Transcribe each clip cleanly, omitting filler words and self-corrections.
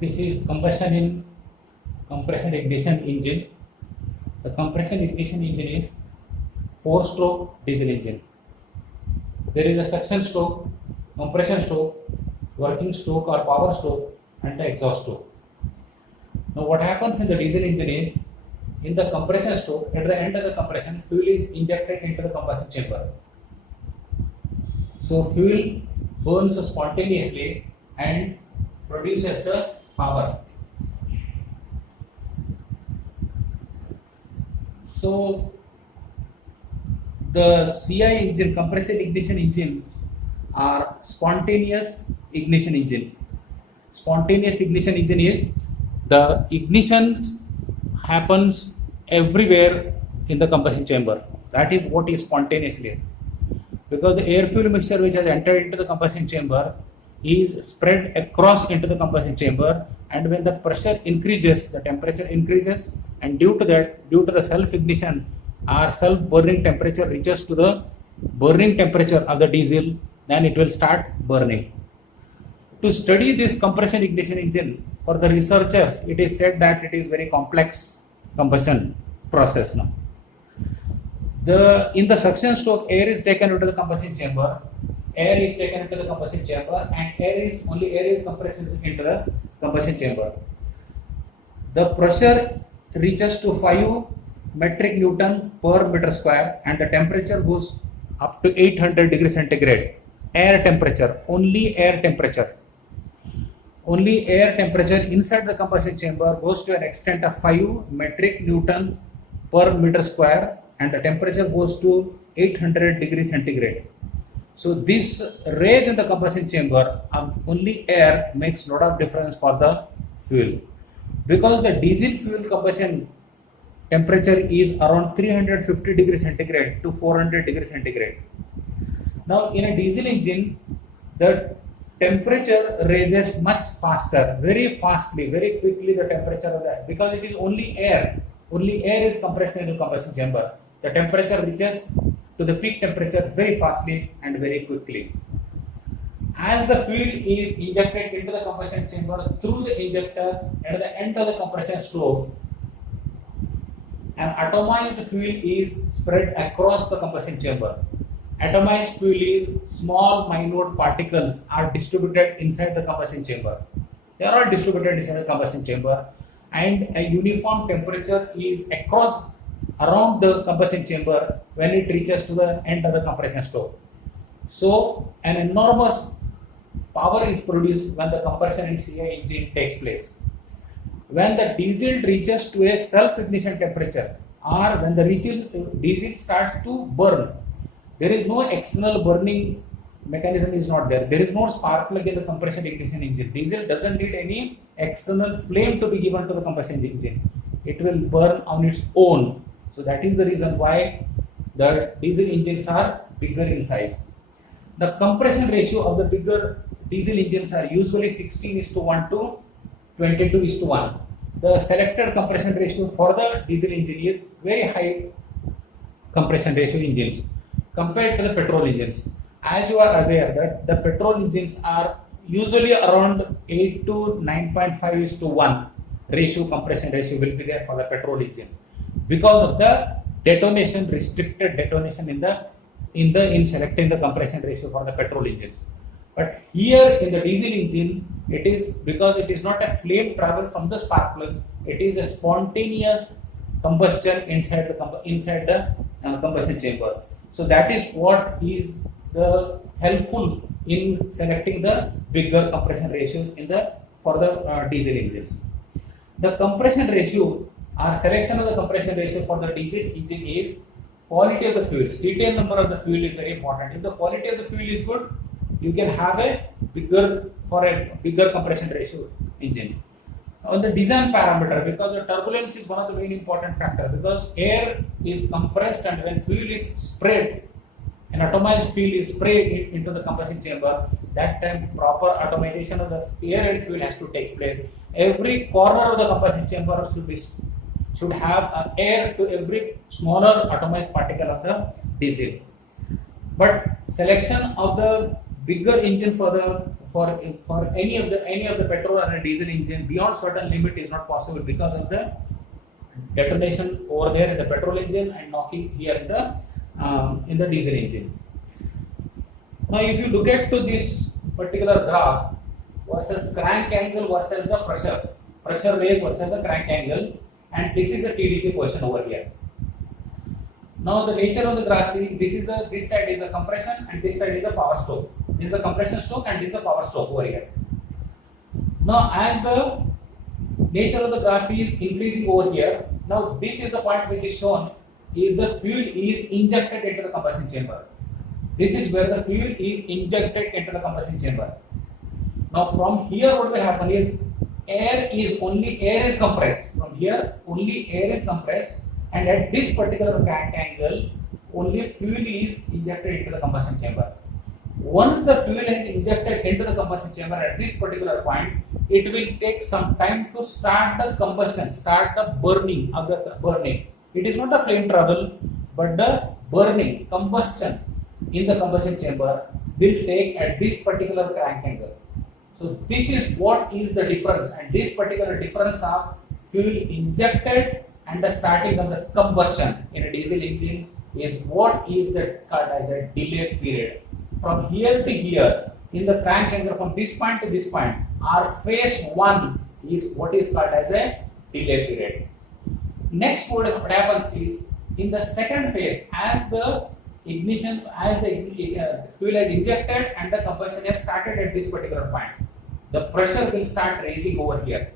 This is compression ignition engine. The compression ignition engine is 4-stroke diesel engine. There is a suction stroke, compression stroke, working stroke or power stroke, and the exhaust stroke. Now what happens in the diesel engine is, in the compression stroke, at the end of the compression, fuel is injected into the combustion chamber. So fuel burns spontaneously and produces the power. So the CI engine, compressor ignition engine, are spontaneous ignition engine. Spontaneous ignition engine is the ignition happens everywhere in the combustion chamber. That is what is spontaneously. Because the air fuel mixture which has entered into the combustion chamber is spread across into the combustion chamber, and when the pressure increases, the temperature increases, and due to the self ignition or self burning temperature reaches to the burning temperature of the diesel, then it will start burning. To study this compression ignition engine, for the researchers, it is said that it is very complex combustion process now. In the suction stroke, air is taken into the combustion chamber, and air is compressed into the combustion chamber. The pressure reaches to 5 metric Newton per meter square, and the temperature goes up to 800 degrees centigrade. Air temperature, only air temperature inside the combustion chamber goes to an extent of 5 metric Newton per meter square, and the temperature goes to 800 degrees centigrade. So this raise in the combustion chamber of only air makes lot of difference for the fuel, because the diesel fuel combustion temperature is around 350 degrees centigrade to 400 degrees centigrade. Now in a diesel engine, the temperature raises much faster, very fastly, very quickly the temperature of that, because it is only air is compressed in the combustion chamber. The temperature reaches to the peak temperature very fastly and very quickly. As the fuel is injected into the combustion chamber through the injector at the end of the compression stroke, an atomized fuel is spread across the combustion chamber. Atomized fuel is small minute particles are distributed inside the combustion chamber. They are all distributed inside the combustion chamber, and a uniform temperature is across around the combustion chamber when it reaches to the end of the compression stroke. So an enormous power is produced when the compression in CI engine takes place. When the diesel reaches to a self-ignition temperature, or when the diesel starts to burn, there is no external burning mechanism is not there. There is no spark plug in the compression ignition engine. Diesel doesn't need any external flame to be given to the combustion engine. It will burn on its own. So that is the reason why the diesel engines are bigger in size. The compression ratio of the bigger diesel engines are usually 16:1 to 22:1. The selected compression ratio for the diesel engine is very high compression ratio engines compared to the petrol engines. As you are aware that the petrol engines are usually around 8 to 9.5:1 ratio, compression ratio will be there for the petrol engine, because of the restricted detonation in selecting the compression ratio for the petrol engines. But here in the diesel engine, it is because it is not a flame travel from the spark plug, it is a spontaneous combustion inside the combustion chamber. So that is what is the helpful in selecting the bigger compression ratio for the diesel engines. The compression ratio or selection of the compression ratio for the diesel engine is quality of the fuel. CTM number of the fuel is very important. If the quality of the fuel is good, you can have a bigger compression ratio engine. On the design parameter, because the turbulence is one of the very important factors, because air is compressed and when fuel is sprayed, an atomized fuel is sprayed into the combustion chamber, that time proper atomization of the air and fuel has to take place. Every corner of the combustion chamber should have air to every smaller atomized particle of the diesel. But selection of the bigger engine for for any of the petrol or a diesel engine beyond certain limit is not possible because of the detonation over there in the petrol engine and knocking here in the diesel engine. Now, if you look at to this particular graph versus crank angle versus the pressure raise versus the crank angle, and this is the TDC position over here. Now, the nature of the graph is this side is a compression and this side is a power stroke. This is a compression stroke and this is a power stroke over here. Now, as the nature of the graph is increasing over here, now this is the point which is shown is the fuel is injected into the combustion chamber. This is where the fuel is injected into the combustion chamber. Now, from here what will happen is air is compressed. From here only air is compressed, and at this particular crank angle only fuel is injected into the combustion chamber. Once the fuel is injected into the combustion chamber at this particular point, it will take some time to start the combustion, start the burning of the burning. It is not the flame trouble, but the burning, combustion in the combustion chamber will take at this particular crank angle. So this is what is the difference, and this particular difference of fuel injected and the starting of the combustion in a diesel engine is what is called as a delay period. From here to here in the crank angle, from this point to this point, our phase 1 is what is called as a delay period. Next, what happens is in the second phase, as the ignition, as the fuel is injected and the combustion has started at this particular point, the pressure will start raising over here.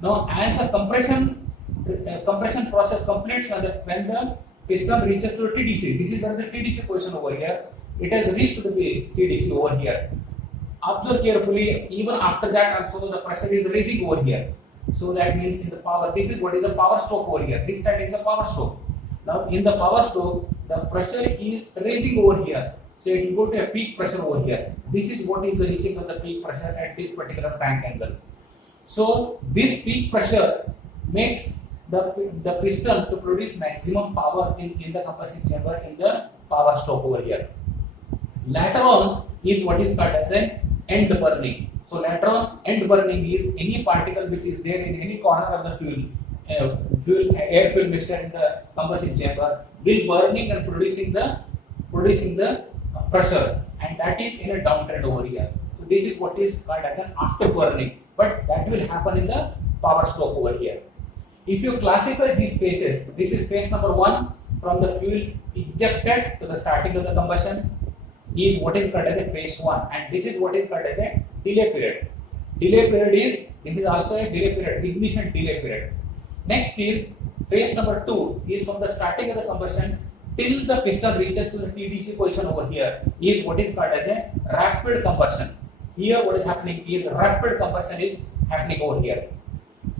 Now, as the compression process completes, when the piston reaches to TDC, this is where the TDC position over here, it has reached to the TDC over here. Observe carefully, even after that also the pressure is raising over here. So that means in the power, this is what is the power stroke over here. This side is a power stroke. Now in the power stroke, the pressure is raising over here. So it will go to a peak pressure over here. This is what is the reaching of the peak pressure at this particular crank angle. So this peak pressure makes the piston to produce maximum power in the combustion chamber in the power stroke over here. Later on is what is called as an end burning. So later on, end burning is any particle which is there in any corner of the air fuel mixture in the combustion chamber will burning and producing the pressure, and that is in a downtrend over here. So this is what is called as an after burning, but that will happen in the power stroke over here. If you classify these phases, this is phase number 1 from the fuel injected to the starting of the combustion is what is called as a phase 1, and this is what is called as a delay period. Delay period this is also a delay period, ignition delay period. Next is phase number 2 is from the starting of the combustion till the piston reaches to the TDC position over here is what is called as a rapid combustion. Here what is happening is rapid combustion is happening over here.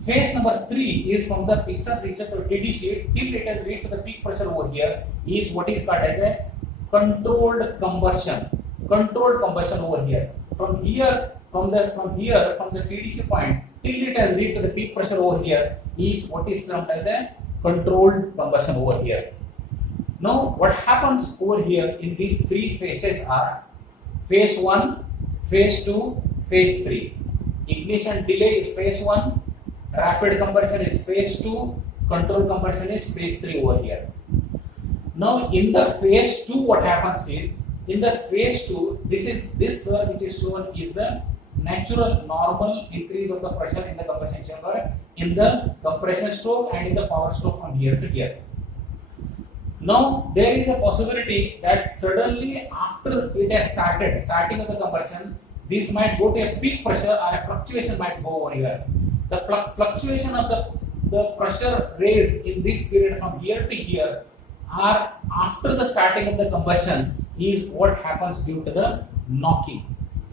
Phase number 3 is from the piston reaches to TDC till it has reached to the peak pressure over here is what is called as a controlled combustion. Controlled combustion over here. From the TDC point till it has reached to the peak pressure over here is what is termed as a controlled combustion over here. Now, what happens over here in these 3 phases are phase 1, phase 2, phase 3. Ignition delay is phase 1, rapid combustion is phase 2, controlled combustion is phase 3 over here. Now, in the phase 2, what happens is, in the phase 2, this curve which is shown is the natural normal increase of the pressure in the combustion chamber in the compression stroke and in the power stroke from here to here. Now, there is a possibility that suddenly after it has starting of the combustion, this might go to a peak pressure or a fluctuation might go over here. The fluctuation of the pressure raised in this period from here to here are after the starting of the combustion is what happens due to the knocking.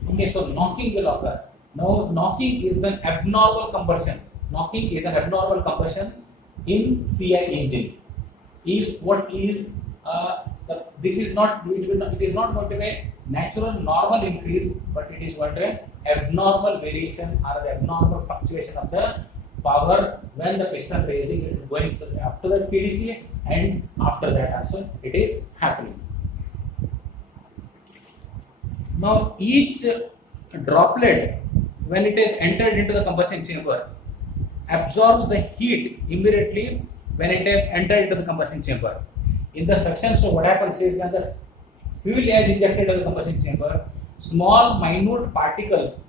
Okay, so knocking will occur. Now, knocking is an abnormal combustion. Knocking is an abnormal combustion in CI engine. Is what is this is not it is not going to be a natural normal increase, but it is going to be an abnormal variation or the abnormal fluctuation of the power when the piston raising is going up to the TDC, and after that also it is happening. Now each droplet, when it is entered into the combustion chamber, absorbs the heat immediately when it is entered into the combustion chamber. In the suction, so what happens is when the fuel is injected into the combustion chamber, small minute particles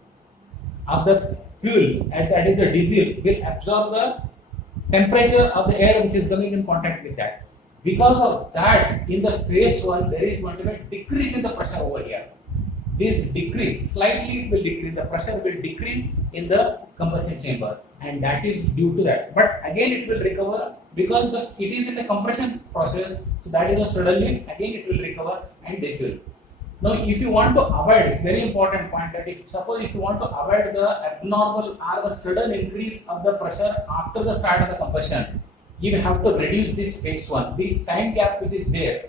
of the fuel, and that is the diesel, will absorb the temperature of the air which is coming in contact with that. Because of that, in the phase 1, there is going to be a decrease in the pressure over here. This decrease, slightly will decrease, the pressure will decrease in the combustion chamber, and that is due to that. But again it will recover because it is in the compression process, so that is suddenly again it will recover, and this will. Now if you want to avoid, it's very important point that if you want to avoid the abnormal or the sudden increase of the pressure after the start of the combustion, you have to reduce this phase 1, this time gap which is there,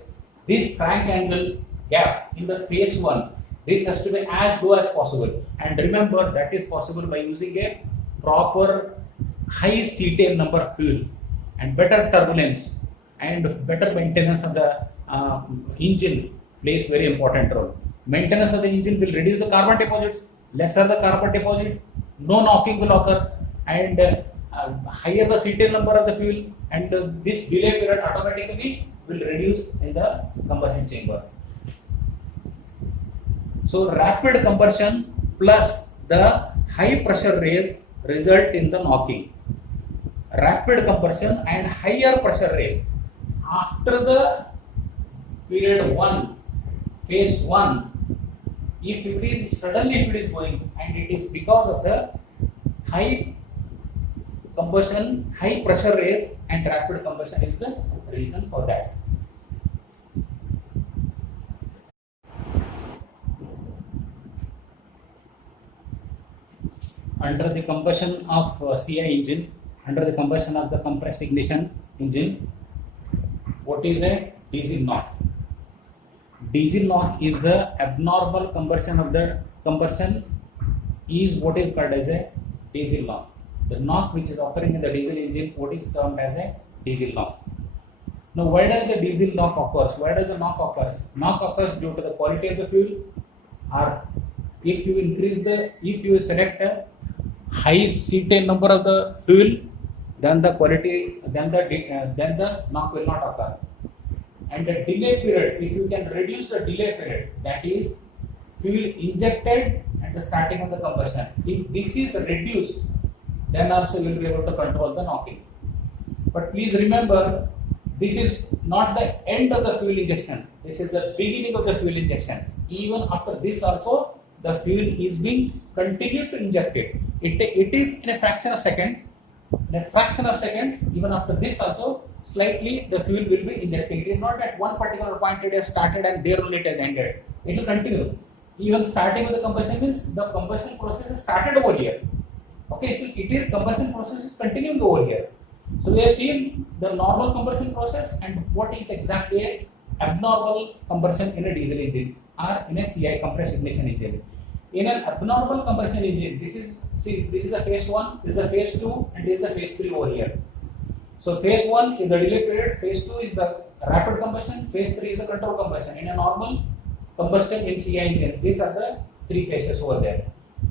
this crank angle gap in the phase 1. This has to be as low as possible, and remember that is possible by using a proper high cetane number fuel and better turbulence and better maintenance of the engine plays very important role. Maintenance of the engine will reduce the carbon deposits, lesser the carbon deposit, no knocking will occur, and higher the cetane number of the fuel, and this delay period automatically will reduce in the combustion chamber. So rapid combustion plus the high pressure raise result in the knocking. Rapid combustion and higher pressure raise after the period 1, phase 1, if it is suddenly if it is going, and it is because of the high combustion, high pressure raise and rapid combustion is the reason for that. Under the combustion of CI engine, under the combustion of the compressed ignition engine, what is a diesel knock? Diesel knock is the abnormal combustion of the combustion is what is called as a diesel knock. The knock which is occurring in the diesel engine, what is termed as a diesel knock. Now, why does the diesel knock occurs? Why does the knock occurs? Knock occurs due to the quality of the fuel, or if you select a high cetane number of the fuel, then the knock will not occur. And the delay period, if you can reduce the delay period, that is fuel injected at the starting of the combustion, if this is reduced, then also you will be able to control the knocking. But please remember, this is not the end of the fuel injection, this is the beginning of the fuel injection. Even after this also, the fuel is being continued to inject it. It is in a fraction of seconds. In a fraction of seconds, even after this also, slightly the fuel will be injected. It is not at one particular point it has started and there only it has ended. It will continue. Even starting with the combustion means the combustion process is started over here. Okay, so it is combustion process is continuing over here. So we have seen the normal combustion process and what is exactly a abnormal combustion in a diesel engine or in a CI compressed ignition engine. In an abnormal combustion engine, this is the phase 1, this is the phase 2, and this is the phase 3 over here. So phase 1 is the delay period, phase 2 is the rapid combustion, phase 3 is the control combustion. In a normal combustion in CI engine, these are the 3 phases over there.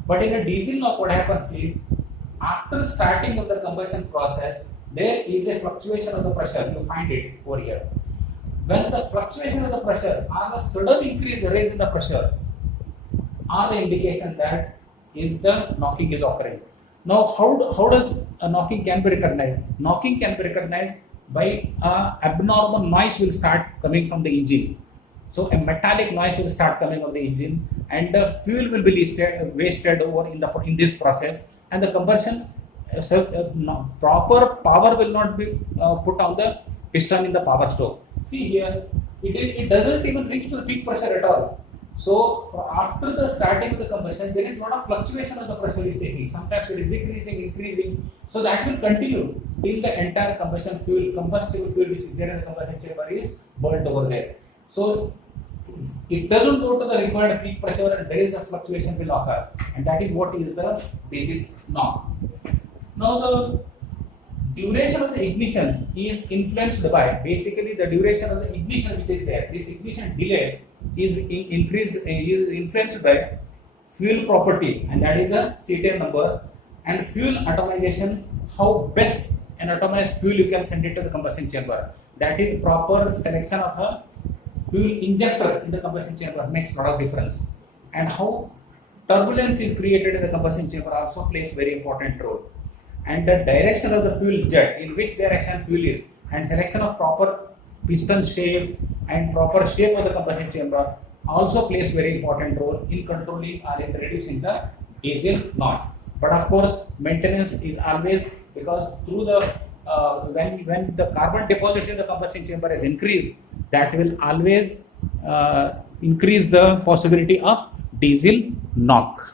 But in a diesel knock, what happens is, after starting of the combustion process, there is a fluctuation of the pressure. You find it over here. When the fluctuation of the pressure or the sudden increase raise in the pressure are the indication that is the knocking is occurring. Now, how does a knocking can be recognized? Knocking can be recognized by abnormal noise will start coming from the engine. So a metallic noise will start coming from the engine, and the fuel will be wasted over in this process, and the combustion proper power will not be put on the piston in the power stroke. See here, it doesn't even reach to the peak pressure at all. So after the starting of the combustion, there is a lot of fluctuation of the pressure is taking. Sometimes it is decreasing, increasing. So that will continue till the entire combustible fuel which is there in the combustion chamber is burnt over there. So it doesn't go to the required peak pressure and there is a fluctuation will occur. And that is what is the diesel knock. Now the duration of the ignition is influenced by basically the duration of the ignition which is there. This ignition delay is influenced by fuel property, and that is a CTM number, and fuel atomization, how best an atomized fuel you can send it to the combustion chamber. That is proper selection of a fuel injector in the combustion chamber makes a lot of difference, and how turbulence is created in the combustion chamber also plays very important role, and the direction of the fuel jet, in which direction fuel is, and selection of proper piston shape and proper shape of the combustion chamber also plays very important role in controlling or in reducing the diesel knock. But of course, maintenance is always, because through the when the carbon deposits in the combustion chamber is increased, that will always increase the possibility of diesel knock.